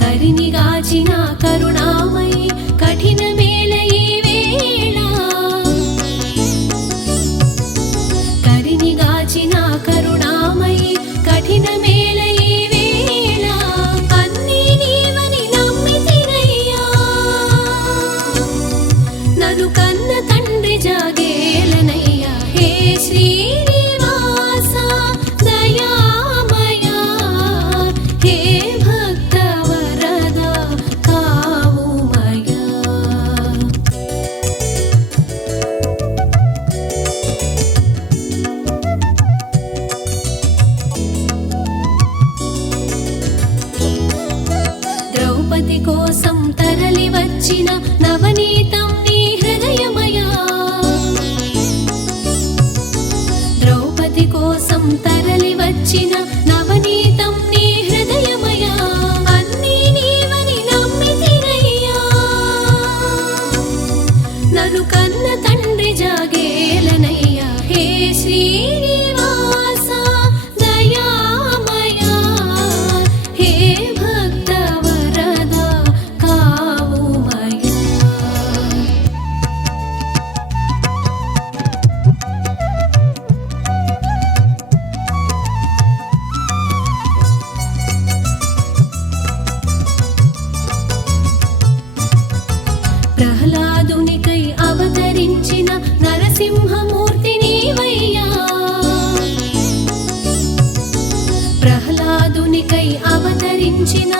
కరినిగాచిన కరుణామయి కఠిన మేల ఈ వేళ కరినిగాచిన కరుణామయి కఠిన మేల ఈ వేళ అన్నీ నీవని నమ్మితినయ్యా నన్ను కన్న తండ్రి జాగేలనయ్యా హే శ్రీనివాస దయామయ హే ద్రౌపది కోసం తరలి వచ్చిన నవనీతం నీ హృదయమయా ద్రౌపది కోసం తరలి వచ్చిన నవనీతం నీ హృదయమయా అన్నీ నీవని నమ్మితినయ్యా నన్ను కన్న తండ్రి జాగేలనయ్యా హే శ్రీనివాస దయామయ హే ప్రహ్లాదునికై అవతరించిన నరసింహమూర్తి నీవయ్యా ప్రహ్లాదునికై అవతరించిన